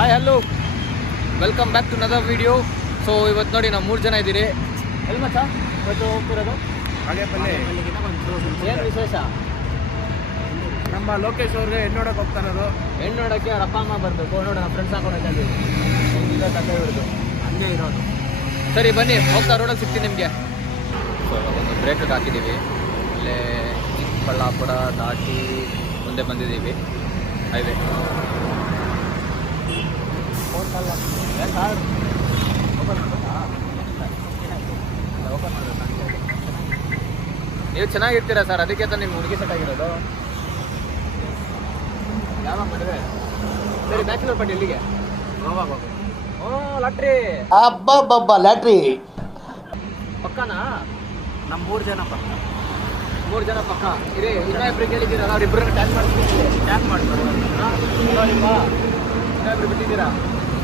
Hi hello welcome back to another video. So ಇವತ್ತು ನೋಡಿ ನಾವು 3 ಜನ ಇದ್ದೀರಿ. ಎಲ್ಲಿ ಮಚ್ಚ ಇವತ್ತು ಹೋಗ್ತಿರೋದು? ಏನು ವಿಶೇಷ? ನಮ್ಮ ಲೋಕೇಶ್ ಅವ್ರಿಗೆ ಹೆಣ್ಣು ನೋಡೋಕೆ ಹೋಗ್ತಾ ಇರೋದು. ಹೆಣ್ಣು ನೋಡೋಕ್ಕೆ ಅವ್ರ ಅಪ್ಪ ಅಮ್ಮ ಬರಬೇಕು. ನೋಡೋಣ ನಮ್ಮ ಫ್ರೆಂಡ್ಸ್ ಹಾಕೊಂಡು ಹೋಗ್ತಾ ಕತೆ ಹಿಡಿದು ಹಂಗೆ ಇರೋದು. ಸರಿ ಬನ್ನಿ, ಹೋಗ್ತಾ ರೋಡಲ್ಲಿ ಸಿಗ್ತೀನಿ ನಿಮಗೆ. ಸೊ ಒಂದು ಬ್ರೇಕಿಗೆ ಹಾಕಿದ್ದೀವಿ. ಅಲ್ಲೇ ಚಿಕ್ಕಬಳ್ಳಾಪುರ ದಾಟಿ ಮುಂದೆ ಬಂದಿದ್ದೀವಿ ಹೈವೇ. ನೀವು ಚೆನ್ನಾಗಿರ್ತೀರಾ ಸರ್, ಅದಕ್ಕೆ ತಾನು ನಿಮ್ಮ ಹುಡುಗಿ ಸೆಟ್ ಆಗಿರೋದು. ಯಾವಾಗ ಮದುವೆ? ಸರಿ, ಬ್ಯಾಚುಲರ್ ಪಾರ್ಟಿ ಎಲ್ಲಿಗೆ? ಲಾಟ್ರಿ. ಅಬ್ಬಬ್ಬಬ್ಬ ಲಾಟ್ರಿ ಪಕ್ಕನಾ? ನಮ್ಮ 3 ಜನ ಪಕ್ಕ. 3 ಜನ ಪಕ್ಕ ಇರಿ. ಇನ್ನೊಬ್ರು ಕೇಳಿದ್ದೀರಲ್ಲ, ಅವ್ರಿಬ್ಬರನ್ನ ಟ್ಯಾಗ್ ಮಾಡ್ತಿದ್ದೀವಿ. ಟ್ಯಾಗ್ ಮಾಡ್ತಾರೆ ಇನ್ನೊಬ್ರು ಬಿಟ್ಟಿದ್ದೀರಾ?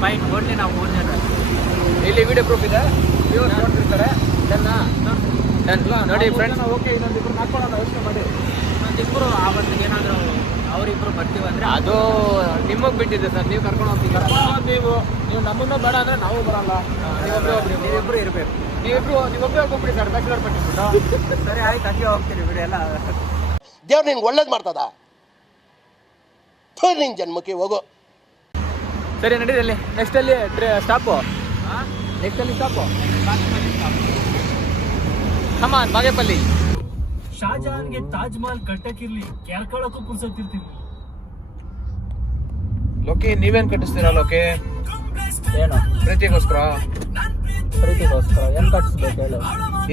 ಫೈನ್, ಓನ್ಲಿ ನಾವು 3 ಜನ. ಇಲ್ಲಿ ವಿಡಿಯೋ ಪ್ರೂಫ್ ಇದೆ, ವ್ಯೂವರ್ಸ್ ನೋಡ್ತಿರ್ತಾರೆ. ನೋಡಿ ಫ್ರೆಂಡ್ಸ್, ಓಕೆ. ಇನ್ನೊಂದಿಬ್ರು ಹಾಕೊಳ್ಳೋಣ, ಯೋಚನೆ ಮಾಡಿ. ಇನ್ನೊಂದಿಬ್ಬರು ಆವತ್ತಿಗೆ ಏನಾದರೂ ಅವರಿಬ್ಬರು ಬರ್ತೀವಂದ್ರೆ ಅದು ನಿಮಗೆ ಬಿಟ್ಟಿದೆ ಸರ್, ನೀವು ಕರ್ಕೊಂಡು ಹೋಗ್ತೀರಾ. ನೀವು ನಮ್ಮನ್ನು ಬೇಡ ಅಂದರೆ ನಾವು ಬರಲ್ಲ. ನೀವಿಬ್ರು ಇರಬೇಕು. ನೀವೊಬ್ಬರೇ ಹೋಗ್ಬಿಡಿ ಸರ್, ಬ್ಯಾಚುಲರ್ ಪಟ್ಟಿಬಿಟ್ಟು. ಸರಿ ಆಯ್ತು, ಹಂಗೆ ಹೋಗ್ತೀರಿ ಬಿಡಿ. ಎಲ್ಲ ದೇವ್ರು ನಿನ್ಗೆ ಒಳ್ಳೇದು ಮಾಡ್ತದ. ನಿನ್ನ ಜನ್ಮಕ್ಕೆ ಹೋಗು. ಸರಿ ನಡೀರಲ್ಲಿ. ನೆಕ್ಸ್ಟ್ ಅಲ್ಲಿ ಸ್ಟಾಪು. ನೆಕ್ಸ್ಟ್ ಅಲ್ಲಿ ಸ್ಟಾಪು ಕಮಾನ್ ಬಾಗೇಪಲ್ಲಿ. ಶಾಜಹಾನ್ಗೆ ತಾಜ್ ಮಹಲ್ ಕಟ್ಟಕ್ಕಿರ್ಲಿ, ಕೇಳ್ಕೊಳಕ್ಕೂ ಪುರ್ಸೊತ್ತಿರ್ತೀವಿ. ಲೋಕಿ, ನೀವೇನು ಕಟ್ಟಿಸ್ತೀರಾ ಲೋಕಿ? ಏನು ಪ್ರೀತಿಗೋಸ್ಕರ? ಪ್ರೀತಿಗೋಸ್ಕರ ಏನು ಕಟ್ಟಿಸ್ಬೇಕು ಹೇಳು?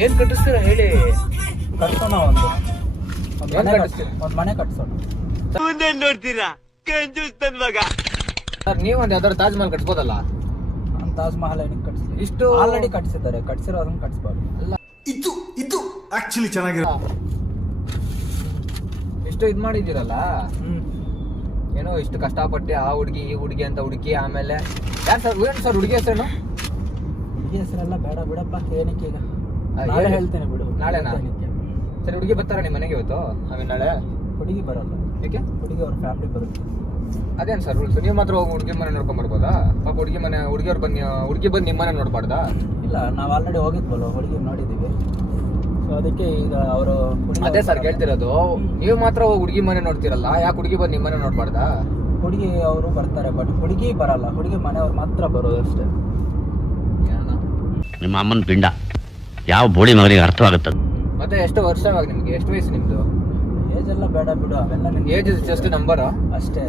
ಏನು ಕಟ್ಟಿಸ್ತೀರಾ ಹೇಳಿ? ಕಟ್ಸೋಣ ಒಂದು ಮನೆ ಕಟ್ಸೋಣ. ನೋಡ್ತೀರಾ ಸರ್, ನೀವೊಂದು ಯಾವ್ದಾದ್ರು ತಾಜ್ ಮಹಲ್ ಕಟ್ಸ್ಬೋದಲ್ಲ? ತಾಜ್ ಮಹಲ್ ಏನಕ್ಕೆ ಕಟ್ಸಿದ್ರು? ಇಷ್ಟು ಆಲ್ರೆಡಿ ಕಟ್ಸಿದ್ದಾರೆ, ಕಟ್ಸಿರೋದನ್ನ ಕಟ್ಸ್ಬಾರ್ದು. ಅಲ್ಲ, ಇದು ಆಕ್ಚುಲಿ ಚೆನ್ನಾಗಿರೋ. ಇಷ್ಟು ಇದು ಮಾಡಿದ್ದೀರಲ್ಲ, ಏನೋ ಇಷ್ಟು ಕಷ್ಟಪಟ್ಟು ಆ ಹುಡುಗಿ ಈ ಹುಡುಗಿ ಅಂತ ಹುಡುಕಿ, ಆಮೇಲೆ ಯಾರು ಸರ್? ಏನು ಸರ್ ಹುಡುಗಿ ಹೆಸರೇನು? ಹುಡುಗಿ ಹೆಸರೆಲ್ಲ ಬೇಡ ಬಿಡಪ್ಪ, ಏನಕ್ಕೆ ಈಗ? ನಾಳೆ ಹೇಳ್ತೇನೆ ಬಿಡು. ನಾಳೆನಾ? ಸರಿ, ಹುಡುಗಿ ಬರ್ತಾರ ನಿಮ್ಮ ಮನೆಗೆ ಇವತ್ತು? ಆಮೇಲೆ ನಾಳೆ ಹುಡುಗಿ ಬರಲ್ಲ. ಏಕೆ? ಹುಡುಗಿ ಅವ್ರ ಫ್ಯಾಮಿಲಿ ಬರುತ್ತೆ. ಅದೇನು ಸರ್ ರೂಲ್ಸ್? ನೀವು ಮಾತ್ರ ಹೋಗಿ ಹುಡುಗಿ ಮನೆ ನೋಡ್ಕೊಂಡ್ ಬರ್ಬೋದಾ? ಪಾಪ ಹುಡುಗಿಯವ್ರು ಹುಡುಗಿ ಬಂದು ನಿಮ್ಮ ಮನೆ ನೋಡ್ಬಾರ್ದಾ? ಇಲ್ಲ, ನಾವು ಆಲ್ರೆಡಿ ಹೋಗಿದ್ವಲ್ಲ, ಹುಡುಗಿ ನೋಡಿದ್ದೀವಿ. ಸೊ ಅದಕ್ಕೆ ಈಗ ಅವರು ಅದೇ ಸರ್ ಕೇಳ್ತಿರೋದು. ನೀವು ಮಾತ್ರ ಹೋಗಿ ಹುಡುಗಿ ಮನೆ ನೋಡ್ತಿರಲ್ಲ, ಯಾಕೆ ಹುಡುಗಿ ಬಂದು ನಿಮ್ಮ ಮನೆ ನೋಡ್ಬಾರ್ದಾ? ಹುಡುಗಿ ಅವರು ಬರ್ತಾರೆ, ಬಟ್ ಹುಡುಗಿ ಬರಲ್ಲ. ಹುಡುಗಿ ಮನೆಯವ್ರು ಮಾತ್ರ ಬರೋದು ಅಷ್ಟೇ. ನಿಮ್ಮ ಅಮ್ಮನ ಪಿಂಡ ಯಾವ ಬೋಳಿ ಮಗನಿಗೆ ಅರ್ಥವಾಗುತ್ತದೆ. ಮತ್ತೆ ಎಷ್ಟು ವರ್ಷ ಆಗ ನಿಮ್ಗೆ? ಎಷ್ಟು ವಯಸ್ಸು ನಿಮ್ದು? ಏಜ್ ಎಲ್ಲ ಬೇಡ ಬಿಡು, ಅವೆಲ್ಲ ನಿಮ್ಗೆ ಏಜ್ ಜಸ್ಟ್ ನಂಬರ್ ಅಷ್ಟೇ.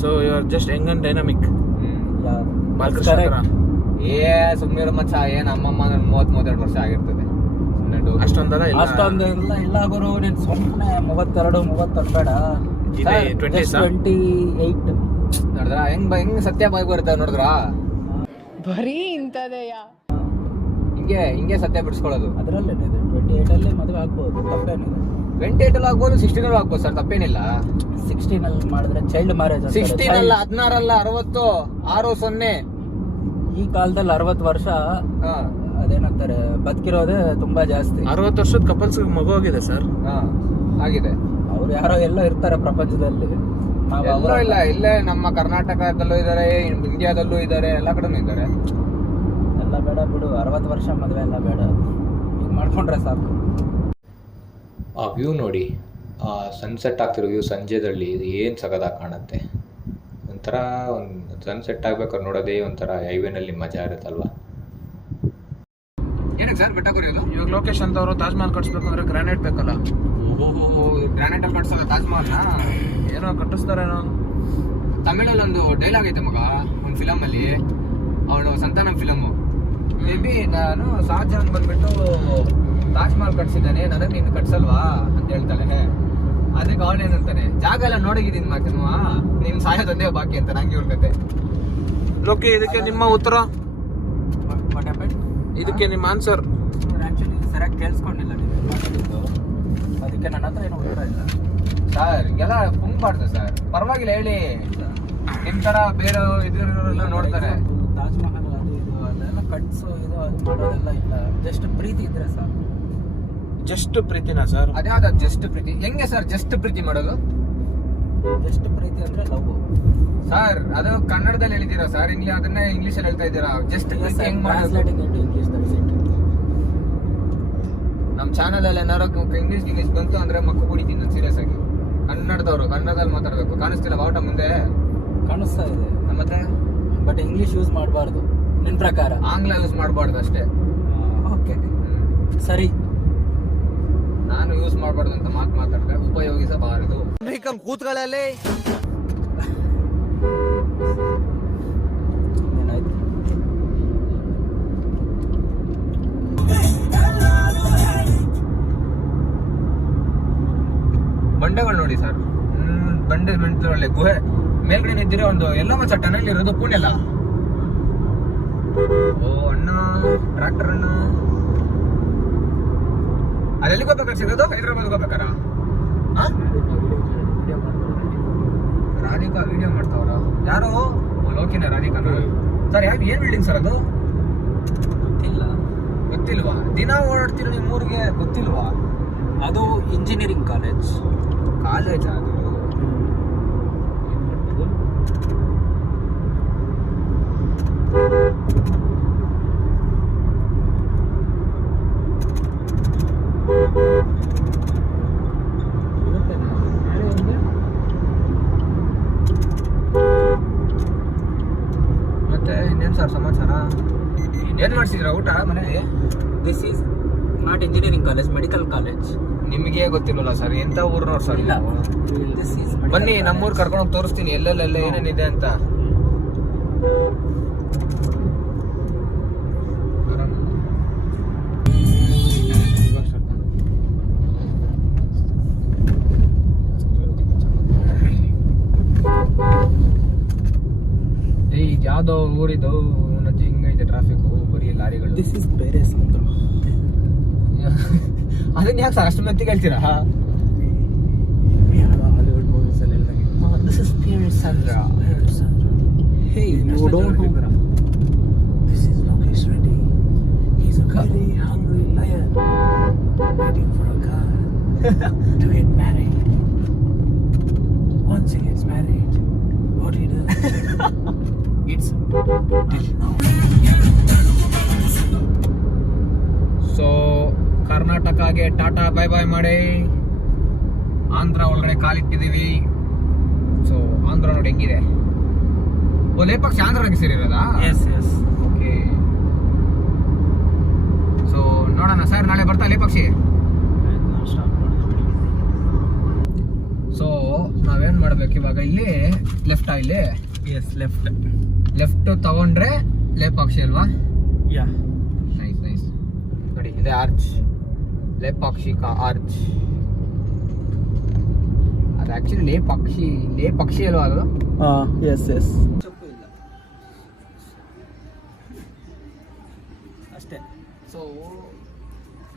So you are just young and dynamic. ಸುಮ್ಮನೆ ಮಚ್ಚ, ಏನ್ ಅಮ್ಮಮ್ಮ 30-32 ವರ್ಷ ಆಗಿರ್ತದೆ. ಅಷ್ಟೊಂದಲ್ಲ ಇಲ್ಲ. ಅಷ್ಟೊಂದು ಇಲ್ಲ ಗುರು, ನೀನ್ ಸುಮ್ಮನೆ 32-33 ಬೇಡ. 28 ನೋಡಿದ್ರ ಹೆಂಗ್ ಸತ್ಯ ಬಾಯ್ ಬರುತ್ತೆ ನೋಡಿದ್ರ? ಬರೀ ಇಂಥದೆಯಾ? ಹಿಂಗೆ ಸತ್ಯ ಬಿಡಿಸ್ಕೊಳ್ಳೋದು. ಅದರಲ್ಲೇನಿದೆ, 28 ಮದುವೆ ಆಗ್ಬೋದು, ತಪ್ಪೇನಿದೆ. 28 ಆಗ್ಬೋದು, 16 ಆಗ್ಬೋದು ಸರ್, ತಪ್ಪೇನಿಲ್ಲ. 16 ಮಾಡಿದ್ರೆ ಚೈಲ್ಡ್ ಮ್ಯಾರೇಜ್. 16 ಅಲ್ಲ, 16 ಅಲ್ಲ, 60, 6-0. ಈ ಕಾಲದಲ್ಲಿ 60 ವರ್ಷ ಅದೇನಂತಾರೆ, ಬದುಕಿರೋದೇ ತುಂಬಾ ಜಾಸ್ತಿ. 60 ವರ್ಷದ ಕಪಲ್ಸ್ ಮಗು ಆಗಿದೆ ಸರ್. ಆಗಿದೆ. ಅವ್ರು ಯಾರೋ ಎಲ್ಲೋ ಇರ್ತಾರೆ ಪ್ರಪಂಚದಲ್ಲಿ. ಎಲ್ಲೋ ಇಲ್ಲ, ಇಲ್ಲೇ ನಮ್ಮ ಕರ್ನಾಟಕದಲ್ಲೂ ಇದಾರೆ, ಇಂಡಿಯಾದಲ್ಲೂ ಇದಾರೆ, ಎಲ್ಲ ಕಡೆನೂ ಇದಾರೆ. ಎಲ್ಲ ಬೇಡ ಬಿಡು, 60 ವರ್ಷ ಮದುವೆ ಎಲ್ಲ ಬೇಡ. ಈಗ ಮಾಡ್ಕೊಂಡ್ರೆ ಸಾಕು. ಆ ವ್ಯೂ ನೋಡಿ, ಆ ಸನ್ಸೆಟ್ ಆಗ್ತಿರೋ ವ್ಯೂ ಸಂಜೆದಲ್ಲಿ ಏನು ಸಗದಾಗಿ ಕಾಣುತ್ತೆ. ಒಂಥರ ಒಂದು ಸನ್ಸೆಟ್ ಆಗ್ಬೇಕಾದ್ರೆ ನೋಡೋದೇ ಒಂಥರ ಹೈವೇನಲ್ಲಿ ಮಜಾ ಇರುತ್ತಲ್ವ. ಏನಕ್ಕೆ ಸರ್ ಬೆಟ್ಟ ಕೊರಿಯೋದು? ಇವಾಗ ಲೋಕೇಶ್ ಅಂತ ಅವರು ತಾಜ್ ಮಹಲ್ ಕಟ್ಸ್ಬೇಕು ಅಂದ್ರೆ ಗ್ರಾನೈಟ್ ಬೇಕಲ್ಲ. ಗ್ರಾನೈಟ್ ಅಲ್ಲಿ ಕಟ್ಸೋದ ತಾಜ್ ಮಹಲ್ನ? ಏನೋ ಕಟ್ಟಿಸ್ತಾರೇನೋ. ತಮಿಳಲ್ಲಿ ಒಂದು ಡೈಲಾಗ್ ಐತೆ ಮಗ, ಒಂದು ಫಿಲಮ್ ಅಲ್ಲಿ, ಅವಳು ಸಂತಾನಂ ಫಿಲಮ್. ಮೇ ಬಿ ನಾನು ಶಾಜಹಾನ್ ಬಂದ್ಬಿಟ್ಟು ತಾಜ್ ಮಹಲ್ ಕಟ್ಸಿದ್ದಾನೆ, ನನಗೆ ನೀನು ಕಟ್ಸಲ್ವಾ ಅಂತ ಹೇಳ್ತಾಳೆ. ಅದಕ್ಕೆ ಅವನೇನಂತಾನೆ, ಜಾಗ ಎಲ್ಲ ನೋಡಿದ್ದೀನಿ ಮಾತಮ್ಮ, ನಿನ್ ಸಾಯೋದೊಂದೇ ಬಾಕಿ ಅಂತ. ನಂಗೆ ಇವ್ರ ಕತೆ. ಲೋಕಿ, ಇದಕ್ಕೆ ನಿಮ್ಮ ಉತ್ತರ? ಇದಕ್ಕೆ ನಿಮ್ಮ ಆನ್ಸರ್? ಆಕ್ಚುಲಿ ಸರಿಯಾಗಿ ಕೇಳಿಸ್ಕೊಂಡಿಲ್ಲ ನೀವು ಮಾತಾಡಿದ್ದು, ಅದಕ್ಕೆ ನನ್ನ ಹತ್ರ ಏನು ಉತ್ತರ ಇಲ್ಲ ಸರ್. ಹಿಂಗೆಲ್ಲ ಕುಂಬಾರ್ದು ಸರ್, ಪರವಾಗಿಲ್ಲ ಹೇಳಿ. ನಿಮ್ ತರ ಬೇರೆ ಇದ್ರೆಲ್ಲ ನೋಡ್ತಾರೆ. ತಾಜ್ ಮಹಲ್ ಅದು ಇದು ಅದೆಲ್ಲ ಕಟ್ಸೋ ಇದು ಅದು ಮಾಡೋದೆಲ್ಲ ಇಲ್ಲ. ಜಸ್ಟ್ ಪ್ರೀತಿ ಇದ್ರೆ ಸಾಕು. ಜಸ್ಟ್ ಪ್ರೀತಿನಾ ಸರ್? ಅದ್ಯಾವ್ದು ಜಸ್ಟ್ ಪ್ರೀತಿ? ಹೆಂಗೆ ಸರ್ ಜಸ್ಟ್ ಪ್ರೀತಿ ಮಾಡೋದು? ಜಸ್ಟ್ ಪ್ರೀತಿ ಅಂದ್ರೆ ಲವ್. ಸರ್ ಅದು ಕನ್ನಡದಲ್ಲಿ ಹೇಳಿದ್ದೀರಾ ಸರ್, ಅದನ್ನೇ ಇಂಗ್ಲಿಷ್ ಅಲ್ಲಿ ಹೇಳ್ತಾ ಇದ್ದೀರಾ. ಜಸ್ಟ್ ಹೆಂಗ್ ಮಾಡೋದು? Translating into English, that's it. ನಮ್ಮ ಚಾನಲ್ ಅಲ್ಲಿ ಏನಾರು ಇಂಗ್ಲಿಷ್ ಬಂತು ಅಂದ್ರೆ ಮಕ್ಕಳು ಕುಡಿತೀನಿ ನಾನು ಸೀರಿಯಸ್ ಆಗಿ. ಕನ್ನಡದವರು ಕನ್ನಡದಲ್ಲಿ ಮಾತಾಡ್ಬೇಕು. ಕಾಣಿಸ್ತಿಲ್ಲ ಬಾವುಟ ಮುಂದೆ? ಕಾಣಿಸ್ತಾ ಇದೆ, ಮತ್ತೆ ಬಟ್ ಇಂಗ್ಲಿಷ್ ಯೂಸ್ ಮಾಡಬಾರ್ದು ನಿನ್ ಪ್ರಕಾರ. ಆಂಗ್ಲ ಯೂಸ್ ಮಾಡಬಾರ್ದು ಅಷ್ಟೇ. ಓಕೆ ಸರಿ. ನಾನು ಯೂಸ್ ಮಾಡಬಾರ್ದು ಅಂತ ಮಾತಾಡಿದ್ರೆ ಉಪಯೋಗಿಸಬಾರದು. ಕೂತ್ಗಳಲ್ಲಿ ಏನಾಯ್ತು? ಬಂಡೆಗಳು ನೋಡಿ ಸರ್. ಬಂಡೆ ಮೆಂಟ್ಲು ಒಳ್ಳೆ ಗುಹೆ ಮೇಲ್ಗಡೆ ನಿಂತಿರೋ ಒಂದು ಎಲ್ಲೋ ಮಚ್ಚ ಟನಲ್ ಇರೋದು ಪುಣೆಲ್ಲ. ಓ ಅಣ್ಣ, ಟ್ರಾಕ್ಟರ್ ಅಣ್ಣ. ಅದೆಲ್ಲಿಗೆ ಹೋಗ್ಬೇಕು ಸಿಗೋದು? ಹೈದ್ರಾಬಾದ್ ಹೋಗ್ಬೇಕಾರ? ರಾಧಿಕಾ ವಿಡಿಯೋ ಮಾಡ್ತಾವ್ರ? ಯಾರು? ಲೋಕಿನ ರಾಧಿಕಾ ಸರ್. ಯಾಕೆ ಏನ್ ಬಿಲ್ಡಿಂಗ್ ಸರ್ ಅದು? ಗೊತ್ತಿಲ್ವಾ? ದಿನ ಓಡಾಡ್ತೀರ ನಿಮ್ಮ ಊರಿಗೆ, ಗೊತ್ತಿಲ್ವಾ? ಅದು ಇಂಜಿನಿಯರಿಂಗ್ ಕಾಲೇಜ್. ಕಾಲೇಜ್ ಅದು? ಮತ್ತೆ ಇನ್ನೇನು ಸರ್ ಸಮಾಚಾರ? ಏನ್ ಮಾಡ್ಸಿದ್ರ ಊಟ ಮನೇಲಿ? This is not engineering college, medical college. ನಿಮಗೆ ಗೊತ್ತಿಲ್ವಲ್ಲ ಸರ್, ಎಂತ ಊರ್ನವ್ರು ಸರ್? ಇಲ್ಲ, ದಿಸ್ ಈಸ್ ಬನ್ನಿ ನಮ್ಮೂರ್ ಕರ್ಕೊಂಡು ಹೋಗಿ ತೋರಿಸ್ತೀನಿ ಎಲ್ಲೆಲ್ಲ ಏನೇನಿದೆ ಅಂತ. ಇದು ಯಾವ್ದೋ ಊರಿದು ನಜ್ಜಿ ಹಿಂಗೈತೆ ಟ್ರಾಫಿಕ್, ಬರೀ ಲಾರಿಗಳು. ದಿಸ್ ಈಸ್ ಬೇರೆ ಸಮುದ್ರ. ಅದನ್ನ ಯಾಕೆ ಸರ್ ಅಷ್ಟು ಮೆತ್ತಿಗೆ ಹೇಳ್ತೀರಾ? ಹಾಲಿವುಡ್ ಮೂವೀಸ್ ಅಲ್ಲಿ This is Pure Sandra. Hey, you don't know. This is Lokesh Reddy. He's a very hungry lion waiting for a girl to get married. Once he gets married, what he does? It's so ಕರ್ನಾಟಕಗೆ ಟಾಟಾ bye bye ಮಾಡಿ ಆಂಧ್ರ ಒಳಗಡೆ ಕಾಲಿಟ್ಟಿದ್ದೀವಿ. So Andhra ನೋಡಿ ಹೆಂಗಿದೆ. ಓ ಲೇಪಕ್ಷಿ ಆಂಧ್ರಕ್ಕೆ ಸೇರಿರೋದಾ? yes. ಓಕೆ. ಸೊ ನೋಡೋಣ ಸರ್, ನಾಳೆ ಬರ್ತಾ ಲೇಪಕ್ಷಿ. ಸೊ ನಾವೇನ್ ಮಾಡ್ಬೇಕು ಇವಾಗ? ಇಲ್ಲಿ ಲೆಫ್ಟಾ? ಇಲ್ಲಿ ಲೆಫ್ಟ್ ತಗೊಂಡ್ರೆ ಲೇಪಾಕ್ಷಿ ಅಲ್ವಾ? ಯಾ, ನೈಸ್ ನೋಡಿ, ಇದೆ ಆರ್ಚ್, ಲೇಪಾಕ್ಷಿ ಕಾ ಆರ್ಚ್. ಅದು ಆಕ್ಚುಲಿ ಲೇಪಾಕ್ಷಿ ಅಲ್ವಾ ಅದು? ಎಸ್ ಅಷ್ಟೇ. ಸೊ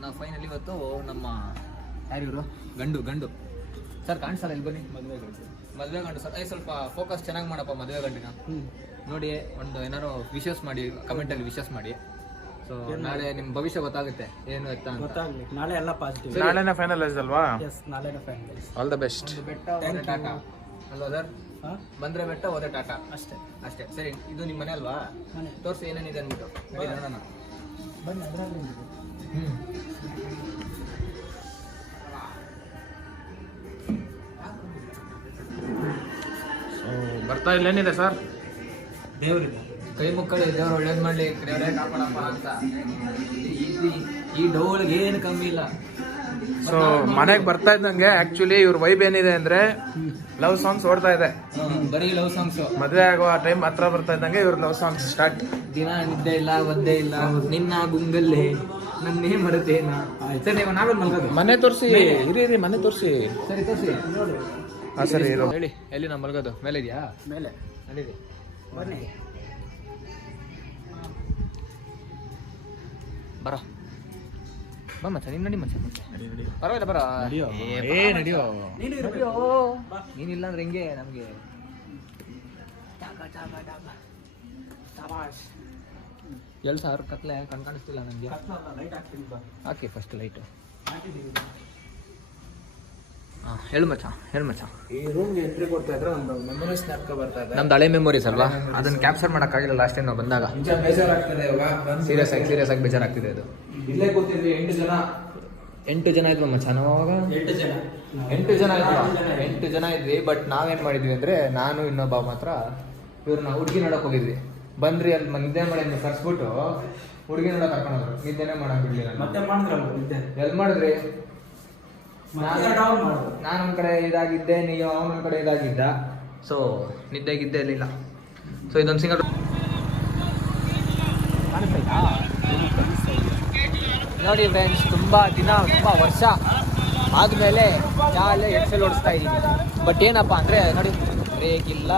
ನಾವು ಫೈನಲಿ ಇವತ್ತು ನಮ್ಮ ಯಾರಿವರು ಗಂಡು ಸರ್ ಕಾಣಿಸಲ್ಲ, ಇಲ್ಲಿ ಬನ್ನಿ. ಮದುವೆ ಗಂಡು ಸರ್. ಸ್ವಲ್ಪ ಫೋಕಸ್ ಚೆನ್ನಾಗಿ ಮಾಡಪ್ಪ ಮದುವೆ ಗಂಡಿನ. ನೋಡಿ ಒಂದು ಏನಾರು ವಿಶಸ್ ಮಾಡಿ, ಕಮೆಂಟಲ್ಲಿ ವಿಶಸ್ ಮಾಡಿ. ಸೊ ನಾಳೆ ನಿಮ್ಮ ಭವಿಷ್ಯ ಗೊತ್ತಾಗುತ್ತೆ ಏನು ಎತ್ತ ಅಂತ. ಗೊತ್ತಾಗ್ಲಿ, ನಾಳೆ ಎಲ್ಲ ಪಾಸಿಟಿವ್. ನಾಳೆನೇ ಫೈನಲೈಸ್ ಅಲ್ವಾ? ಎಸ್, ನಾಳೆನೇ ಫೈನಲೈಸ್. All the best. ಒಂದು ಬೆಟ್ಟ ಹೋದ್ರೆ ಟಾಟಾ ಅಲ್ವಾ ಸರ್? ಬಂದ್ರೆ ಬೆಟ್ಟ ಹೋದ್ರೆ ಟಾಟಾ ಅಷ್ಟೇ. ಸರಿ, ಇದು ನಿಮ್ಮ ಮನೆ ಅಲ್ವಾ? ತೋರಿಸಿ ಏನೇನಿದೆ ಅಂದ್ಬಿಟ್ಟು. ನೋಡಿ ನೋಡೋಣ ಬನ್ನಿ, ಅದರಲ್ಲಿ ಬರ್ತಾ ಇಲ್ಲ, ಏನಿದೆ ಸರ್? ದೇವರಿದೆ. ಕೈ ಮುಕ್ಕಳಿ, ದೇವ್ರು ಒಳ್ಳೇದ್ ಮಾಡ್ಲಿ, ದೇವರೇ ಕಾಪಾಡಪ್ಪ ಅಂತ. ಈ ಡೋಲ್ಗೆ ಏನು ಕಮ್ಮಿ ಇಲ್ಲ. ಸೊ ಮನೆಗೆ ಬರ್ತಾ ಇದ್ದಂಗೆ ಆಕ್ಚುಲಿ ಇವ್ರ ವೈಬ್ ಏನಿದೆ ಅಂದ್ರೆ ಲವ್ ಸಾಂಗ್ಸ್ ಓಡ್ತಾ ಇದೆ. ಬರೀ ಲವ್ ಸಾಂಗ್ಸ್. ಮದುವೆ ಆಗೋ ಟೈಮ್ ಹತ್ರ ಬರ್ತಾ ಇದ್ದಂಗೆ ಇವ್ರ ಲವ್ ಸಾಂಗ್ಸ್ ಸ್ಟಾರ್ಟ್. ದಿನ ನಿದ್ದೆ ಇಲ್ಲ, ಒದ್ದೆ ಇಲ್ಲ, ನಿನ್ನ ಗುಂಗಲ್ಲೇ ನನ್ನೇ ಮರೆತೇನ. ಸರಿ, ನಾವೇನ್ ಮಲ್ಗೋದು? ಮನೆ ತೋರಿಸಿ, ಇರಿ ಮನೆ ತೋರಿಸಿ. ಸರಿ ತೋರಿಸಿ. ಹಾಂ ಸರಿ, ಇರೋ ಹೇಳಿ, ಎಲ್ಲಿ ನಾವು ಮಲ್ಗೋದು? ಮೇಲೆ ಇದೆಯಾ? ಮೇಲೆ ನಡೀರಿ ಬನ್ನಿ. ಬರ ಬಾ ಮಚ್ಚ, ನೀನು ನಡಿ ಮಚ್ಚ. ಪರವಾಗಿಲ್ಲ ಬರ. ನಡಿಯೋ. ನೀನಿಲ್ಲ ಅಂದ್ರೆ ಹೆಂಗೆ ನಮಗೆ? ಎಲ್ಲಿ ಸಾವಿರ ಕತ್ಲೆ ಕಾಣಿಸ್ತಿಲ್ಲ ನನಗೆ. ಹಾಕಿ ಫಸ್ಟ್ ಲೈಟು. ಹೇಳು ಮಚ್ಚ ಈ ರೂಮ್ಗೆ ಎಂಟ್ರಿ ಕೊಡ್ತಾ ಇದ್ರೆ ಒಂದು ಮೆಮೊರೀಸ್ ಜ್ಞಾಪಕ ಬರ್ತಾ ಇದೆ. ನಮ್ದು ಹಳೆ ಮೆಮೊರೀಸ್ ಅಲ್ವಾ, ಅದನ್ನ ಕ್ಯಾಪ್ಚರ್ ಮಾಡೋಕ್ಕಾಗಿಲ್ಲ ಲಾಸ್ಟ್ ಟೈಮ್ ನಾವು ಬಂದಾಗ. ನಿಜ ಬೇಜಾರಾಗ್ತದೆ ಇವಾಗ. ಸೀರಿಯಸ್ ಆಗಿ ಬೇಜಾರಾಗ್ತಿದೆ ಅದು. ಇಲ್ಲೇ ಕೂತಿದ್ವಿ 8 ಜನ ಇದ್ವಿ ಮಚ್ಚ ನಾವು ಅವಾಗ. 8 ಜನ ಇದ್ವಿ. ಬಟ್ ನಾವೇನ್ ಮಾಡಿದ್ವಿ ಅಂದ್ರೆ, ನಾನು ಇನ್ನೊಬ್ಬ ಮಾತ್ರ ಇವ್ರನ್ನ ಹುಡುಗಿ ನೋಡಕ್ ಹೋಗಿದ್ವಿ. ಬಂದ್ರಿ ಅಲ್ಲಿ ನಿದ್ದೆ ಮಾಡಿ ಅಂತ ಕರ್ಸ್ಬಿಟ್ಟು ಹುಡುಗಿ ನೋಡಕ್ ಕರ್ಕೊಂಡ್ರು. ನಿದ್ದೆನೇ ಮಾಡಕ್ ಬಿಡ್ಲಿಲ್ಲ. ಮತ್ತೆ ಮಾಡಿದ್ರಲ್ಲ ನಿದ್ದೆ. ಎಲ್ಲಿ ಮಾಡಿದ್ರಿ? ನಾನು ಒಂದ್ ಕಡೆ ಇದಾಗಿದ್ದೆ, ನೀವು ಅವನೊಂದ್ ಕಡೆ ಇದಾಗಿದ್ದ. ಸೊ ನಿದ್ದೆಗಿದ್ದೆ ಇರಲಿಲ್ಲ. ಸೊ ಇದೊಂದು ಸಿಂಗಲ್ ನೋಡಿ ಫ್ರೆಂಡ್ಸ್, ತುಂಬ ವರ್ಷ ಆದಮೇಲೆ ಜಾಲೆ ಎಕ್ಸೆಲ್ ಓಡಿಸ್ತಾ ಇದ್ದೀನಿ. ಬಟ್ ಏನಪ್ಪ ಅಂದರೆ ನೋಡಿ, ಬ್ರೇಕ್ ಇಲ್ಲ.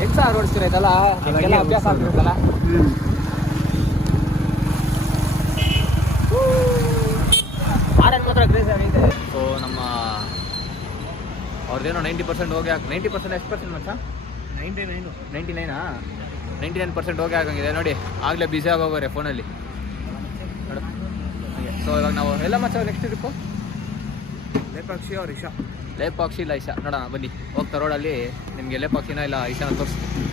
ಹೆಂಗೆ ಸರ್ ಓಡಿಸ್ತೀರ ಇದೆಲ್ಲ? ನಿಮಗೆಲ್ಲ ಅಭ್ಯಾಸ ಆಗ್ತಿರುತ್ತಲ್ಲ. ಆರನ್ ಮಾತ್ರ ಗ್ರೇಸ್ ಆಗೈತೆ. ಸೊ ನಮ್ಮ ಅವ್ರದ್ದೇನೋ 90% ಹೋಗಿ 90% ಎಷ್ಟು ಪರ್ಸೆಂಟ್ ಮಚ್ಚ? 99% ಹೋಗಿ ಆಗಂಗಿದೆ ನೋಡಿ. ಆಗಲೇ ಬ್ಯುಸಿ ಆಗೋಗೋರೆ ಫೋನಲ್ಲಿ ನೋಡು. ಸೊ ಇವಾಗ ನಾವು ಎಲ್ಲ ಮಚ್ಚ ನೆಕ್ಸ್ಟ್ ಟ್ರಿಪ್ಪು ಲೇಪಾಕ್ಷಿ ಅವ್ರ ಇಶಾ. ಲೇಪಾಕ್ಷಿ ಇಲ್ಲ ಇಶಾ ನೋಡೋಣ ಬನ್ನಿ. ಹೋಗ್ತಾ ರೋಡಲ್ಲಿ ನಿಮಗೆ ಲೇಪಾಕ್ಷಿನ ಇಲ್ಲ ಇಶಾನ ತೋರಿಸ್ತೀನಿ.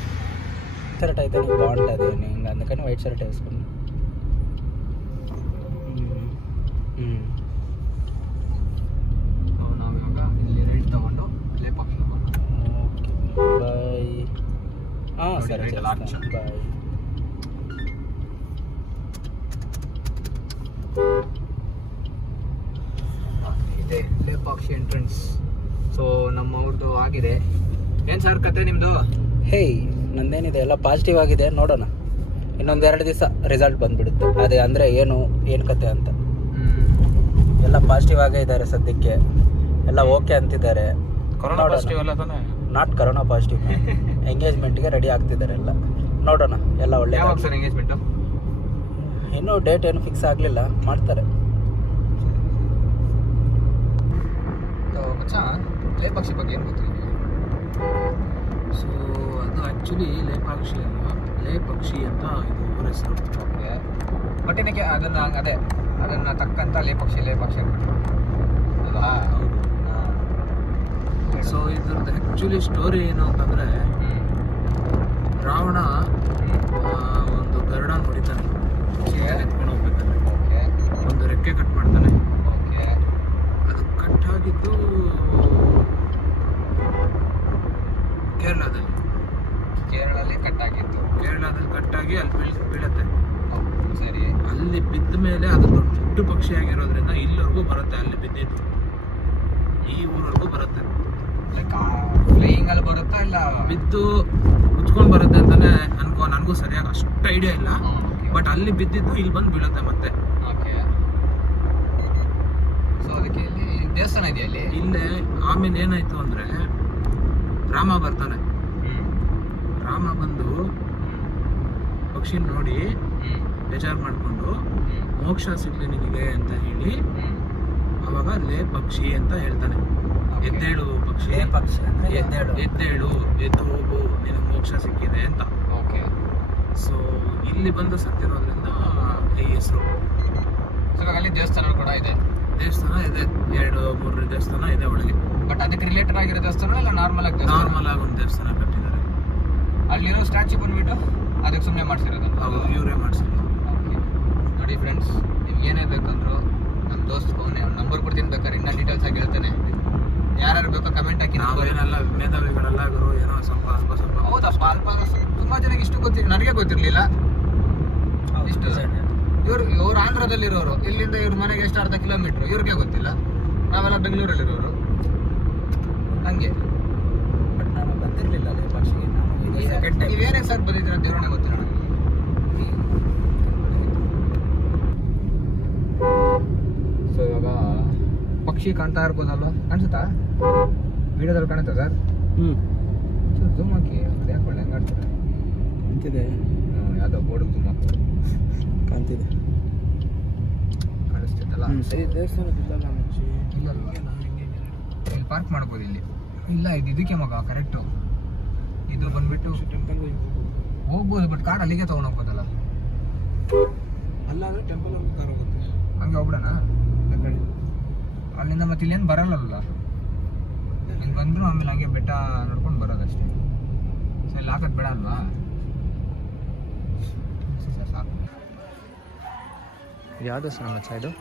ಶರ್ಟ್ ಐತೆ ಬಾಗುಂಟది ಹಿಂಗೆ అందుకని వైట్ షర్ట్ వేసుకున్నాను. ನಾವು ಇವಾಗ ಇಲ್ಲಿ ರೈಟ್ ತಗೊಂಡು ಲೇಪಾಕ್ಷಿ ಬಾಯ್. ಹಾಂ ಸರಿ ಬಾಯ್. ಇದೆ ಲೇಪಾಕ್ಷಿ ಎಂಟ್ರೆನ್ಸ್. ಸೊ ನಮ್ಮ ಅವ್ರದ್ದು ಆಗಿದೆ. ಏನು ಸರ್ ಕತೆ ನಿಮ್ಮದು? ಹೇಯ್, ನಂದೇನಿದೆ ಎಲ್ಲ ಪಾಸಿಟಿವ್ ಆಗಿದೆ. ನೋಡೋಣ, ಇನ್ನೊಂದೆರಡು ದಿವಸ ರಿಸಲ್ಟ್ ಬಂದ್ಬಿಡುತ್ತೆ. ಅದೇ ಅಂದರೆ ಏನು ಕತೆ ಅಂತ. ಎಲ್ಲ ಪಾಸಿಟಿವ್ ಆಗೇ ಇದ್ದಾರೆ ಸದ್ಯಕ್ಕೆ, ಎಲ್ಲ ಓಕೆ ಅಂತಿದ್ದಾರೆ. ಕೊರೋನಾ ಪಾಸಿಟಿವ್ ಅಲ್ಲ ತಾನೆ? Not corona positive. ಎಂಗೇಜ್ಮೆಂಟ್ಗೆ ರೆಡಿ ಆಗ್ತಿದ್ದಾರೆ ಎಲ್ಲ. ನೋಡೋಣ, ಎಲ್ಲ ಒಳ್ಳೆ. ಯಾವಾಗ ಸರ್ ಎಂಗೇಜ್ಮೆಂಟು? ಇನ್ನೂ ಡೇಟ್ ಏನು ಫಿಕ್ಸ್ ಆಗಲಿಲ್ಲ, ಮಾಡ್ತಾರೆ. ಮಚ್ಚ, ಲೇಪಾಕ್ಷಿ ಬಗ್ಗೆ ಏನು ಗೊತ್ತಿಲ್ಲ? ಸೊ ಅದು ಆ್ಯಕ್ಚುಲಿ ಲೇಪಾಕ್ಷಿ ಅಲ್ಲ, ಲೇಪಕ್ಷಿ ಅಂತ ಇದು ಊರ ಹೆಸರು. ಓಕೆ. ಬಟ್ ಏನಕ್ಕೆ ಅದನ್ನು ತಕ್ಕಂಥ ಲೇಪಾಕ್ಷಿ ಅಲ್ವಾ? ಹೌದು. ಸೊ ಇದ್ರದ್ದು ಆ್ಯಕ್ಚುಲಿ ಸ್ಟೋರಿ ಏನು ಅಂತಂದರೆ, ರಾವಣ ಒಂದು ಗರುಡನ ಹೊಡಿತಾನೆ ಎತ್ಕೊಂಡು ಹೋಗ್ಬೇಕಾದ್ರೆ. ಓಕೆ. ಒಂದು ರೆಕ್ಕೆ ಕಟ್ ಮಾಡ್ತಾನೆ. ಓಕೆ. ಅದು ಕಟ್ ಆಗಿದ್ದು ಕೇರಳದಲ್ಲಿ ಕಟ್ಟಾಗಿತ್ತು. ಕೇರಳದಲ್ಲಿ ಕಟ್ಟಾಗಿ ಅಲ್ಲಿ ಬೀಳುತ್ತೆ. ಸರಿ. ಅಲ್ಲಿ ಬಿದ್ದ ಮೇಲೆ ಅದು ದೊಡ್ಡ ಪಕ್ಷಿ ಆಗಿರೋದ್ರಿಂದ ಇಲ್ಲಿವರೆಗೂ ಬರುತ್ತೆ. ಅಲ್ಲಿ ಬಿದ್ದಿದ್ದು ಈ ಊರವರೆಗೂ ಬರುತ್ತೆ. ಫ್ಲೈಯಿಂಗ್ ಅಲ್ಲಿ ಬರುತ್ತಾ ಇಲ್ಲ ಬಿದ್ದು ಮುಚ್ಕೊಂಡು ಬರುತ್ತೆ ಅಂತಾನೆ ನನಗೂ ಸರಿಯಾಗಿ ಅಷ್ಟು ಐಡಿಯಾ ಇಲ್ಲ. ಬಟ್ ಅಲ್ಲಿ ಬಿದ್ದಿದ್ದು ಇಲ್ಲಿ ಬಂದು ಬೀಳುತ್ತೆ ಮತ್ತೆ. ಓಕೆ. ಸೊ ಅದಕ್ಕೆ ಇಲ್ಲಿ ದೇವಸ್ಥಾನ ಇದೆಯಾ ಅಲ್ಲಿ? ಇಲ್ಲೇ ಆಮೇಲೆ ಏನಾಯ್ತು ಅಂದ್ರೆ, ರಾಮ ಬರ್ತಾನೆ. ರಾಮ ಬಂದು ಪಕ್ಷಿ ನೋಡಿ ಬೇಜಾರು ಮಾಡಿಕೊಂಡು ಮೋಕ್ಷ ಸಿಗ್ಲಿ ನಿನಗೆ ಅಂತ ಹೇಳಿ ಅವಾಗ ಲೇ ಪಕ್ಷಿ ಅಂತ ಹೇಳ್ತಾನೆ. ಎದ್ದೇಳು ಪಕ್ಷಿ, ಪಕ್ಷಿ ಅಂದರೆ ಎದ್ದೇಳು, ಎದ್ದು ಹೋಗು, ನಿನಗೆ ಮೋಕ್ಷ ಸಿಕ್ಕಿದೆ ಅಂತ. ಓಕೆ. ಸೊ ಇಲ್ಲಿ ಬಂದು ಸತ್ತಿರೋದ್ರಿಂದ ಈ ಹೆಸರು. ಸೊ ಇವಾಗ ಅಲ್ಲಿ ದೇವಸ್ಥಾನ ಕೂಡ ಇದೆ. ದೇವಸ್ಥಾನ ಇದೆ, 2-3 ದೇವಸ್ಥಾನ ಇದೆ ಒಳಗೆ. ಬಟ್ ಅದಕ್ಕೆ ರಿಲೇಟೆಡ್ ಆಗಿರೋ ದೇವಸ್ಥಾನ ಇಲ್ಲ ನಾರ್ಮಲ್ ಆಗಿ? ನಾರ್ಮಲ್ ಆಗಿ ಒಂದು ದೇವಸ್ಥಾನ ಕಟ್ಟಿದ್ದಾರೆ. ಅಲ್ಲಿರೋ ಸ್ಟ್ಯಾಚ್ಯೂ ಬಂದ್ಬಿಟ್ಟು ಅದಕ್ಕೆ ಸುಮ್ಮನೆ ಮಾಡಿಸಿರೋದು? ಹೌದು, ಇವರೇ ಮಾಡಿಸಿದ್ರು. ಓಕೆ. ನೋಡಿ ಫ್ರೆಂಡ್ಸ್, ನಿಮ್ಗೆ ಏನೇ ಬೇಕಂದ್ರು ನಮ್ಮ ದೋಸ್ತ್ ಅವ್ನ ನಂಬರ್ ಕೊಡ್ತೀನಿ, ಬೇಕಾದ್ರೆ ಇನ್ನೂ ಡೀಟೇಲ್ಸ್ ಆಗಿ ಹೇಳ್ತೇನೆ. ಯಾರು ಬೇಕೋ ಕಮೆಂಟ್ ಹಾಕಿ. ನಾವೇನೆಲ್ಲ ಮೇಧಾವಿಗಳೆಲ್ಲ ಗುರು, ಏನೋ ಸ್ವಲ್ಪ ಹೌದಾ? ಅಲ್ಪ ತುಂಬಾ ಜನಕ್ಕೆ ಇಷ್ಟು ಗೊತ್ತಿಲ್ಲ, ನನಗೆ ಗೊತ್ತಿರಲಿಲ್ಲ ಇಷ್ಟು. ಇವ್ರು ಆಂಧ್ರದಲ್ಲಿರೋರು, ಇಲ್ಲಿಂದ ಇವ್ರ ಮನೆಗೆ ಎಷ್ಟು ಅರ್ಧ ಕಿಲೋಮೀಟ್ರ್, ಇವ್ರಿಗೆ ಗೊತ್ತಿಲ್ಲ. ನಾವೆಲ್ಲ ಬೆಂಗಳೂರಲ್ಲಿರೋರು, ಹಂಗೆ. ಬಟ್ ನಾನು ಬಂದಿರಲಿಲ್ಲ ಲೇಪಾಕ್ಷಿಗೆ. ನೀವೇನೇ ಸರ್ ಬಂದಿದ್ದೀರ ದೇವ್ರನ್ನ ಗೊತ್ತಿಲ್ಲ ನನಗೆ. ಸೊ ಇವಾಗ ಪಕ್ಷಿ ಕಾಣ್ತಾ ಇರ್ಬೋದಲ್ವ? ಕಾಣಿಸುತ್ತಾ ವಿಡಿಯೋದಲ್ಲಿ? ಕಾಣುತ್ತಾ ಸರ್? ಝೂಮ್ ಹಾಕಿ. ಅದು ಯಾಕೆ ಒಳ್ಳೆ ಹೆಂಗೆ ಆಡ್ತಾರೆ ಕಾಣ್ತಿದೆ. ಯಾವುದೋ ಬೋರ್ಡಿಗೆ ಝೂಮ್ ಹಾಕ್ತಾರೆ. ಕಾಣ್ತಿದೆ, ಕಾಣಿಸ್ತಿದ್ದಲ್ಲ? ಸರಿ. ದೇವಸ್ಥಾನದಿಲ್ಲಲ್ಲ ಮುಂಚೆ ಇಲ್ಲಲ್ವಾ? ಇಲ್ಲಿ ಪಾರ್ಕ್ ಮಾಡ್ಬೋದು ಇಲ್ಲಿ. ಇಲ್ಲ, ಇದು ಇದಕ್ಕೆ ಮಗ ಕರೆಕ್ಟು. ಇದು ಬಂದ್ಬಿಟ್ಟು ಟೆಂಪಲ್ ಹೋಗ್ಬೋದು, ಬಟ್ ಕಾರ್ ಅಲ್ಲಿಗೆ ತೊಗೊಂಡು ಹೋಗ್ಬೋದಲ್ಲ? ಅಲ್ಲ, ಅಂದರೆ ಟೆಂಪಲ್ ಕಾರ್ ಹೋಗುತ್ತೆ. ಹಂಗೆ ಹೋಗ್ಬಿಡೋಣ. ಅಲ್ಲಿಂದ ಮತ್ತೆ ಇಲ್ಲೇನು ಬರಲ್ಲಲ್ಲ, ಇಲ್ಲಿ ಬಂದ್ರು ಆಮೇಲೆ ಹಂಗೆ ಬೆಟ್ಟ ನೋಡ್ಕೊಂಡು ಬರೋದಷ್ಟೇ. ಸೊ ಇಲ್ಲಿ ಹಾಕೋದು ಬೇಡ ಅಲ್ವಾ? ಸಾಕು. ಯಾವ ದೇವಸ್ಥಾನ ಮಚ್ಚ ಇದು?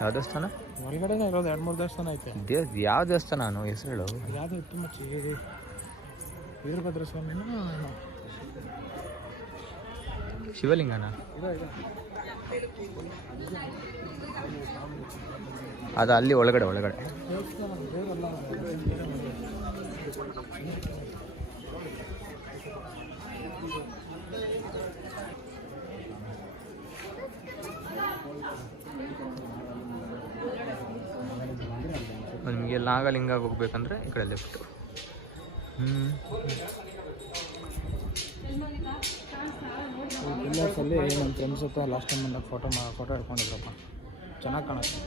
ಯಾವ ದೇವಸ್ಥಾನ? ಹೊರಗಡೆನೇ ಇರೋದು 2-3 ದೇವಸ್ಥಾನ ಐತೆ. ಯಾವ ದೇವಸ್ಥಾನ ಹೆಸರು ಹೇಳು? ಯಾವುದು ಇತ್ತು ಮಚ್ಚಿ, ವೀರಭದ್ರ ಸ್ವಾಮಿನ ಶಿವಲಿಂಗನ? ಅದು ಅಲ್ಲಿ ಒಳಗಡೆ ನಿಮಗೆ ನಾಗಲಿಂಗ ಹೋಗ್ಬೇಕಂದ್ರೆ ಈ ಕಡೆ ಲೆಫ್ಟು. ಪಿಲ್ಲರ್ಸಲ್ಲಿ ನಮ್ಮ ಫ್ರೆಂಡ್ಸ್ ಹತ್ರ ಲಾಸ್ಟ್ ಟೈಮ್ ಬಂದಾಗ ಫೋಟೋ ಹಿಡ್ಕೊಂಡಿದ್ರಪ್ಪ, ಚೆನ್ನಾಗಿ ಕಾಣುತ್ತೆ.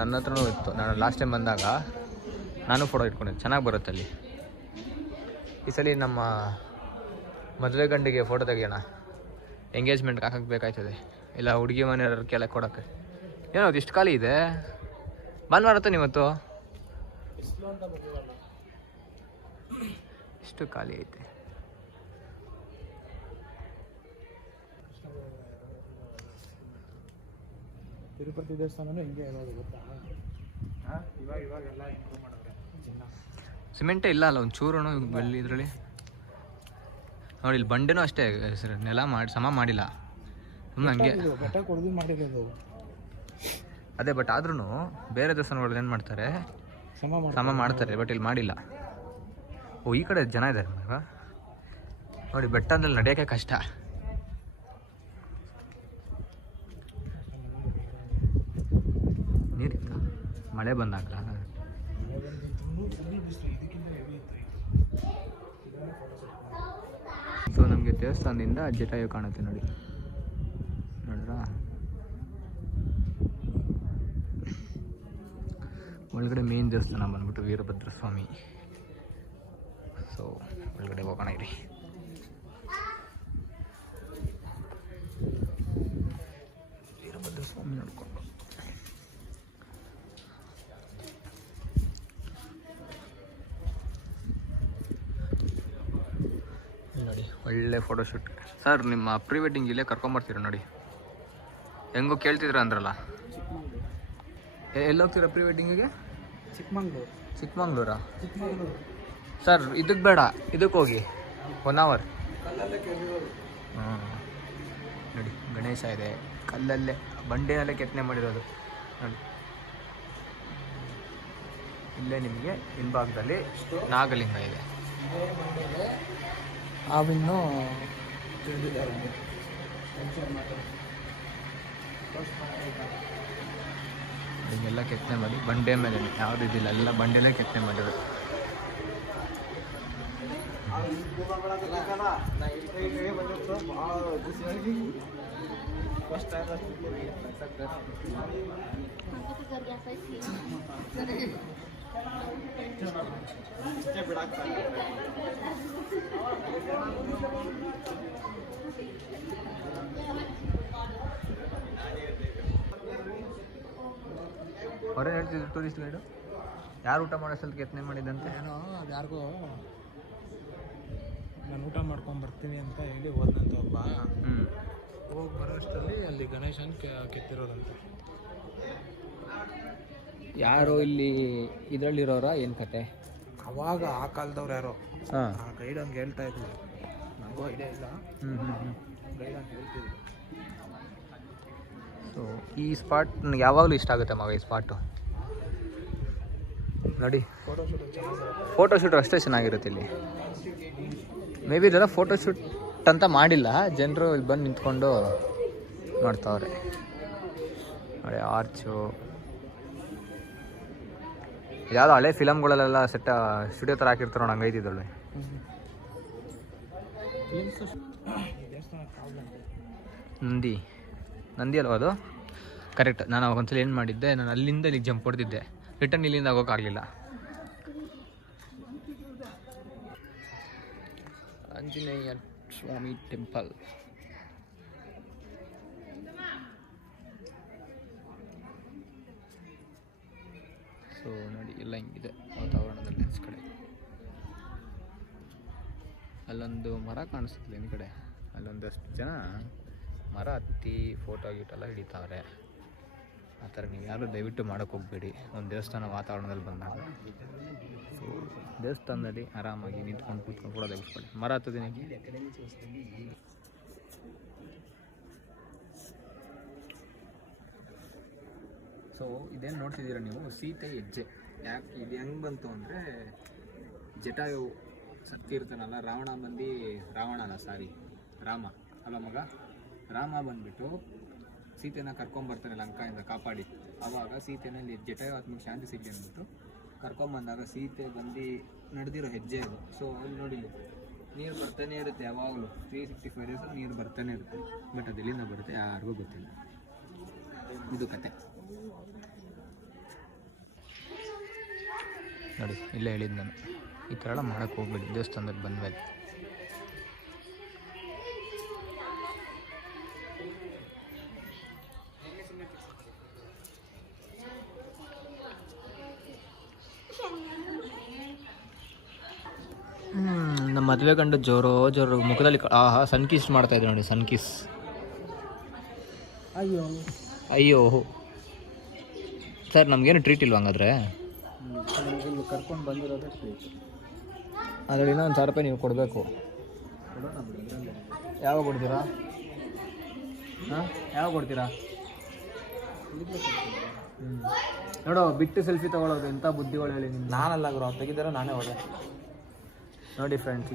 ನನ್ನ ಹತ್ರನೂ ಇತ್ತು. ನಾನು ಲಾಸ್ಟ್ ಟೈಮ್ ಬಂದಾಗ ನಾನು ಫೋಟೋ ಇಟ್ಕೊಂಡಿದ್ದೆ, ಚೆನ್ನಾಗಿ ಬರುತ್ತೆ ಅಲ್ಲಿ. ಈ ಸಲ ನಮ್ಮ ಮದುವೆ ಗಂಡಿಗೆ ಫೋಟೋ ತೆಗಿಯೋಣ, ಎಂಗೇಜ್ಮೆಂಟ್ಗೆ ಹಾಕಕ್ಕೆ ಬೇಕಾಯ್ತದೆ, ಇಲ್ಲ ಹುಡುಗಿ ಮನೆಯವ್ರಿಗೆಲ್ಲ ಕೊಡೋಕ್ಕೆ. ಏನೋ ಅದು ಇಷ್ಟು ಖಾಲಿ ಇದೆ, ಭಾನುವಾರ ನೀವತ್ತು ಇಷ್ಟು ಖಾಲಿ ಐತೆ. ತಿರುಪತಿ ದೇವಸ್ಥಾನನೂ ಹಿಂಗೆ ಇರೋದು ಗೊತ್ತಾ? ಇವಾಗೆಲ್ಲ ಇಂಪ್ರೂವ್ ಮಾಡಿದ್ರೆ ಸಿಮೆಂಟೇ ಇಲ್ಲ ಅಲ್ಲ ಒಂದು ಚೂರು ಬೆಳ್ಳಿ ಇದರಲ್ಲಿ. ನೋಡಿ ಇಲ್ಲಿ ಬಂಡೆನೂ ಅಷ್ಟೇ, ನೆಲ ಸಮ ಮಾಡಿಲ್ಲ, ಸುಮ್ಮನೆ ಹಂಗೆ ಬೆಟ್ಟ ಕೊಡದು ಮಾಡಿರೋದು. ಅದೇ ಬಟ್ ಆದ್ರೂ ಬೇರೆ ದೇವಸ್ಥಾನಗಳು ಏನು ಮಾಡ್ತಾರೆ, ಸಮ ಮಾಡ್ತಾರೆ, ಬಟ್ ಇಲ್ಲಿ ಮಾಡಿಲ್ಲ. ಓ ಈ ಕಡೆ ಜನ ಇದ್ದಾರೆ ಮಗ. ನೋಡಿ ಬೆಟ್ಟ ಅಂದ್ರೆ ನಡೆಯೋಕ್ಕೆ ಕಷ್ಟ. ನೀರಿತ್ತ ಮಳೆ ಬಂದಾಗ ಸೊ ನಮಗೆ ದೇವಸ್ಥಾನದಿಂದ ಜಟಾಯು ಕಾಣುತ್ತೆ ನೋಡಿ, ನೋಡ್ರಾ? ಒಳಗಡೆ ಮೇನ್ ದೇವಸ್ಥಾನ ಬಂದ್ಬಿಟ್ಟು ವೀರಭದ್ರ ಸ್ವಾಮಿ. ಸೊ ಒಳಗಡೆ ಹೋಗೋಣ ಇರಿ. ವೀರಭದ್ರ ಸ್ವಾಮಿ ನೋಡ್ಕೊಂಡು ನೋಡಿ ಒಳ್ಳೆ ಫೋಟೋಶೂಟ್. ಸರ್ ನಿಮ್ಮ ಪ್ರೀ ವೆಡ್ಡಿಂಗ್ ಇಲ್ಲೇ ಕರ್ಕೊಂಬರ್ತೀರ ನೋಡಿ, ಹೆಂಗೋ ಕೇಳ್ತಿದ್ರ ಅಂದ್ರಲ್ಲ. ಎಲ್ಲಿ ಹೋಗ್ತೀರಾ ಪ್ರೀ ವೆಡ್ಡಿಂಗಿಗೆ? ಚಿಕ್ಕಮಂಗ್ಳೂರಾ? ಸರ್ ಇದಕ್ಕೆ ಬೇಡ, ಇದಕ್ಕೆ ಹೋಗಿ 1 hour. ನೋಡಿ ಗಣೇಶ ಇದೆ, ಕಲ್ಲಲ್ಲೇ ಬಂಡೆಯಲ್ಲೇ ಕೆತ್ತನೆ ಮಾಡಿರೋದು ನೋಡಿ. ಇಲ್ಲೇ ನಿಮಗೆ ಹಿಂಭಾಗದಲ್ಲಿ ನಾಗಲಿಂಗ ಇದೆ. ಅವಿನ್ನೂ ಹಿಂಗೆಲ್ಲ ಕೆತ್ತನೆ ಮಾಡಿ ಬಂಡೆ ಮೇಲೆ ಯಾವುದು ಇದಿಲ್ಲ, ಎಲ್ಲ ಬಂಡೆಲೇ ಕೆತ್ತನೆ ಮಾಡಿರೋದು. ಹೊರ ಹೇಳ್ತಿದ್ರು ಟೂರಿಸ್ಟ್ ಗೈಡು, ಯಾರು ಊಟ ಮಾಡೋ ಸ್ವಲ್ಪ ಕೆತ್ತನೆ ಮಾಡಿದಂತೆ. ಏನೋ ಅದು ಯಾರಿಗೋ ನಾನು ಊಟ ಮಾಡ್ಕೊಂಡು ಬರ್ತೀನಿ ಅಂತ ಹೇಳಿ ಹೋದಂತ ಒಬ್ಬ. ಹೋಗಿ ಬರೋ ಅಷ್ಟರಲ್ಲಿ ಅಲ್ಲಿ ಗಣೇಶನ್ ಕೆತ್ತಿರೋದಂತೆ. ಯಾರು ಇಲ್ಲಿ ಇದರಲ್ಲಿರೋರ ಏನು ಕತೆ? ಅವಾಗ ಆ ಕಾಲದವ್ರು ಯಾರೋ ಆ ಗೈಡ್ ಹಂಗೆ ಹೇಳ್ತಾ ಇದ್ವಿ, ನನಗೂ ಐಡಿಯಾ ಇಲ್ಲ. ಗೈಡ್ ಹಂಗೆ ಹೇಳ್ತಿದ್ವಿ. ಸೊ ಈ ಸ್ಪಾಟ್ ನನಗೆ ಯಾವಾಗಲೂ ಇಷ್ಟ ಆಗುತ್ತೆ ಮಗ, ಈ ಸ್ಪಾಟು ನೋಡಿ. ಫೋಟೋಶೂಟ್ ಅಷ್ಟೇ ಚೆನ್ನಾಗಿರುತ್ತೆ ಇಲ್ಲಿ. ಮೇ ಬಿ ಇದೆಲ್ಲ ಫೋಟೋಶೂಟ್ ಅಂತ ಮಾಡಿಲ್ಲ, ಜನರು ಇಲ್ಲಿ ಬಂದು ನಿಂತ್ಕೊಂಡು ಮಾಡ್ತಾವ್ರೆ ನೋಡಿ. ಆರ್ಚು ಯಾವುದೋ ಹಳೆ ಫಿಲಮ್ಗಳಲ್ಲೆಲ್ಲ ಸ್ಟುಡಿಯೋ ಥರ ಹಾಕಿರ್ತಾರೆ ನೋಡಿ, ಹಂಗೈತಿದ್ದಳು. ನಂದಿ ಅಲ್ವ ಅದು? ಕರೆಕ್ಟ್. ನಾನು ಅವಾಗ ಒಂದ್ಸಲ ಏನು ಮಾಡಿದ್ದೆ, ನಾನು ಅಲ್ಲಿಂದ ಇಲ್ಲಿಗೆ ಜಂಪ್ ಹೊಡೆದಿದ್ದೆ, ರಿಟರ್ನ್ ಇಲ್ಲಿಂದ ಆಗೋಕ್ಕಾಗಲಿಲ್ಲ. ಆಂಜನೇಯ ಸ್ವಾಮಿ ಟೆಂಪಲ್. ಹೆಂಗಿದೆ ವಾತಾವರಣದಲ್ಲಿ ಈ ಕಡೆ. ಅಲ್ಲೊಂದು ಮರ ಕಾಣಿಸ್ತಿಲ್ಲ ಈ ಕಡೆ. ಅಲ್ಲೊಂದಷ್ಟು ಜನ ಮರ ಹತ್ತಿ ಫೋಟೋ ಗೀಟೆಲ್ಲ ಹಿಡಿತಾವ್ರೆ. ಆ ಥರ ನೀವು ಯಾರು ದಯವಿಟ್ಟು ಮಾಡೋಕ್ಕೆ ಹೋಗಬೇಡಿ ಒಂದು ದೇವಸ್ಥಾನ ವಾತಾವರಣದಲ್ಲಿ ಬಂದಾಗ. ಸೊ ದೇವಸ್ಥಾನದಲ್ಲಿ ಆರಾಮಾಗಿ ನಿಂತ್ಕೊಂಡು ಕೂತ್ಕೊಂಡು ಕೂಡ ತೆಗೆಸ್ಕೊಳ್ಳಿ. ಮರ ಹತ್ತೋದಿನ ಸೊ ಇದೇನು ನೋಡ್ತಿದ್ದೀರ ನೀವು, ಸೀತೆ ಹೆಜ್ಜೆ. ಯಾಕೆ ಇದು ಹೆಂಗೆ ಬಂತು ಅಂದರೆ, ಜಟಾಯು ಸತ್ತಿರ್ತಾನಲ್ಲ ರಾವಣ ರಾಮ ಅಲ್ಲ ಮಗ, ರಾಮ ಬಂದುಬಿಟ್ಟು ಸೀತೆನ ಕರ್ಕೊಂಬರ್ತಾನೆ ಲಂಕಾಯಿಂದ ಕಾಪಾಡಿ. ಆವಾಗ ಸೀತೆನಲ್ಲಿ ಜಟಾಯು ಆತ್ಮಕ್ಕೆ ಶಾಂತಿ ಸಿಗಲಿ ಅಂದ್ಬಿಟ್ಟು ಕರ್ಕೊಂಬಂದಾಗ ಸೀತೆ ಬಂದು ನಡೆದಿರೋ ಹೆಜ್ಜೆ ಅದು. ಸೊ ಅಲ್ಲಿ ನೋಡಿ ನೀರು ಬರ್ತಾನೆ ಇರುತ್ತೆ ಯಾವಾಗಲೂ, 365 ಡೇಸ್ ನೀರು ಬರ್ತಾನೆ ಇರುತ್ತೆ. ಬಟ್ ಅದು ಎಲ್ಲಿಂದ ಬರುತ್ತೆ ಯಾರಿಗೂ ಗೊತ್ತಿಲ್ಲ. ಇದು ಕತೆ ನೋಡಿ, ಇಲ್ಲೇ ಹೇಳಿದ್ದು ನಾನು, ಈ ಥರ ಎಲ್ಲ ಮಾಡೋಕ್ಕೆ ಹೋಗ್ಬೇಡಿ ದೇವಸ್ಥಾನದಲ್ಲಿ ಬಂದಮೇಲೆ. ನಮ್ಮ ಮದುವೆ ಕಂಡು ಜೋರು ಮುಖದಲ್ಲಿ ಸನ್ ಕಿಸ್ ಮಾಡ್ತಾ ಇದ್ದೆ ನೋಡಿ, ಸನ್ ಕಿಸ್. ಅಯ್ಯೋ ಸರ್, ನಮಗೇನು ಟ್ರೀಟ್ ಇಲ್ವ ಹಂಗಾದ್ರೆ? ಕರ್ಕೊಂಡು ಬಂದಿರೋದೇ ಟ್ರೀಟ್. ಅದರಲ್ಲಿ ಇನ್ನೂ 1,000 ರೂಪಾಯಿ ನೀವು ಕೊಡಬೇಕು. ಯಾವಾಗ ಕೊಡ್ತೀರಾ? ಹಾಂ, ಯಾವಾಗ ಕೊಡ್ತೀರಾ? ನೋಡೋ, ಬಿಟ್ಟು ಸೆಲ್ಫಿ ತೊಗೊಳೋದು ಎಂಥ ಬುದ್ಧಿಗಳು ಹೇಳಿ ನಿಮ್ಗೆ. ನಾನಲ್ಲ ಗುರು, ಅವ್ರು ತೆಗಿದಾರೆ, ನಾನೇ ಹೋದೆ. ನೋಡಿ ಫ್ರೆಂಡ್ಸ್,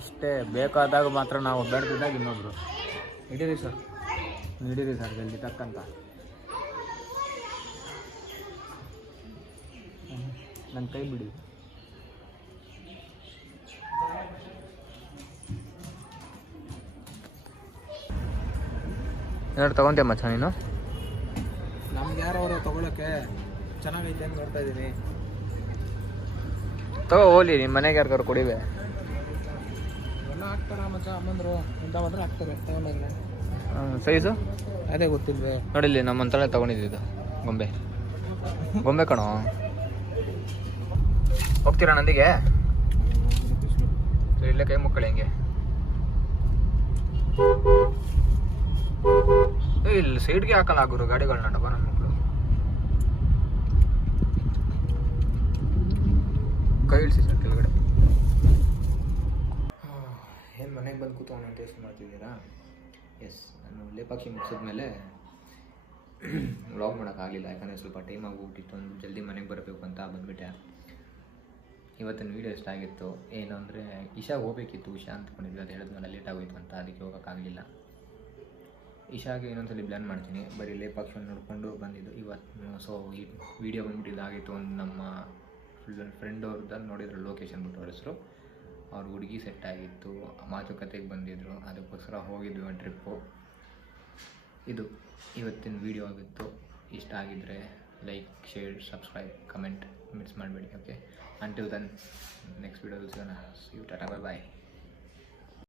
ಇಷ್ಟೇ ಬೇಕಾದಾಗ ಮಾತ್ರ ನಾವು ಬೇಡದಿದ್ದಾಗ ಇನ್ನೊಬ್ರು ಹಿಡೀರಿ ಸರ್, ಹಿಡೀರಿ ಸರ್ ಜಲ್ದಿ ತಕ್ಕಂತ. ನನ್ನ ಕೈ ಬಿಡಿ. ಏನಾದ್ರು ತಗೊಂತೆ ಮಚ್ಚ ನೀನು? ನಮ್ಗೆ ಯಾರವರು ತೊಗೊಳಕ್ಕೆ ಚೆನ್ನಾಗೈತೆ ಅಂತ ನೋಡ್ತಾ ಇದ್ದೀನಿ. ತಗೋ ಹೋಗ್ಲಿ, ನಿಮ್ಮ ಮನೆಗೆ ಯಾರಿಗಾರು ಕೊಡಿವೆ. ಎಲ್ಲ ಹಾಕ್ತಾರ ಮಚ್ಚ, ಅಮ್ಮಂದ್ರು ಇಂಥ ಬಂದ್ರೆ ಹಾಕ್ತಾರೆ ತಗೊಂಡಾಗ್ರೆ. ಸೈಜು ಅದೇ ಗೊತ್ತಿಲ್ವೇ? ನೋಡಿಲ್ಲಿ ನಮ್ಮ ಅಂತಳೆ ತೊಗೊಂಡಿದ್ದು ಗೊಂಬೆ ಕಣೋ. ಹೋಗ್ತೀರಾ ನಂದಿಗೆ? ಇಲ್ಲೇ ಕೈ ಮುಕ್ಕಳಿ ಹಿಂಗೆ. ಇಲ್ಲಿ ಸೈಡ್ಗೆ ಹಾಕಲ್ಲ ಗುರು ಗಾಡಿಗಳನ್ನ ಡಬ್ಬ ನನ್ನ ಮಕ್ಕಳು. ಕೈ ಇಳಿಸಿ ಸರ್ ಕೆಳಗಡೆ. ಏನು ಮನೆಗೆ ಬಂದು ಕೂತ್ಕೊಂಡು ಟೇಸ್ಟ್ ಮಾಡ್ತಿದ್ದೀರಾ? ಎಸ್, ನಾನು ಲೇಪಾಕ್ಷಿ ಮುಗಿಸಿದ್ಮೇಲೆ ವ್ಲಾಗ್ ಮಾಡೋಕ್ಕಾಗಲಿಲ್ಲ, ಯಾಕಂದರೆ ಸ್ವಲ್ಪ ಟೈಮ್ ಆಗೋಗ್ಬಿಟ್ಟಿತ್ತು. ಒಂದು ಜಲ್ದಿ ಮನೆಗೆ ಬರಬೇಕು ಅಂತ ಬಂದುಬಿಟ್ಟೆ. ಇವತ್ತಿನ ವೀಡಿಯೋ ಇಷ್ಟ ಆಗಿತ್ತು. ಏನು ಅಂದರೆ ಇಶಾಗೆ ಹೋಗಬೇಕಿತ್ತು, ಇಶಾ ಅಂದ್ಕೊಂಡಿದ್ವಿ, ಅದು ಹೇಳಿದ್ಮೇಲೆ ಲೇಟ್ ಆಗೋಯ್ತು ಅಂತ, ಅದಕ್ಕೆ ಹೋಗೋಕ್ಕಾಗಲಿಲ್ಲ. ಇಶಾಗೆ ಇನ್ನೊಂದ್ಸಲಿ ಪ್ಲ್ಯಾನ್ ಮಾಡ್ತೀನಿ. ಬರೀ ಲೇಪಾಕ್ಷಿ ನೋಡಿಕೊಂಡು ಬಂದಿದ್ದು ಇವತ್ತು. ಸೊ ಈ ವಿಡಿಯೋ ಬಂದ್ಬಿಟ್ಟು ಇದಾಗಿತ್ತು. ಒಂದು ನಮ್ಮ ಫ್ರೆಂಡ್ ಅವ್ರದ್ದು ನೋಡಿದ್ರು ಲೊಕೇಶನ್ ಬಿಟ್ಟು ಹೊಡೆಸ್ರು. ಅವ್ರ ಹುಡುಗಿ ಸೆಟ್ ಆಗಿತ್ತು, ಮಾತುಕತೆಗೆ ಬಂದಿದ್ದರು, ಅದಕ್ಕೋಸ್ಕರ ಹೋಗಿದ್ವಿ ಒಂದು ಟ್ರಿಪ್ಪು. ಇದು ಇವತ್ತಿನ ವೀಡಿಯೋ ಆಗಿತ್ತು. ಇಷ್ಟ ಆಗಿದ್ದರೆ like, share, subscribe, comment miss ಮಾಡಬೇಡಿ. ಓಕೆ, ಅಂಟಿಲ್ ದೆನ್ ನೆಕ್ಸ್ಟ್ ವೀಡಿಯೋದಲ್ಲಿ ಸಿಗೋಣ. ಟಾಟಾ, ಬಾಯ್.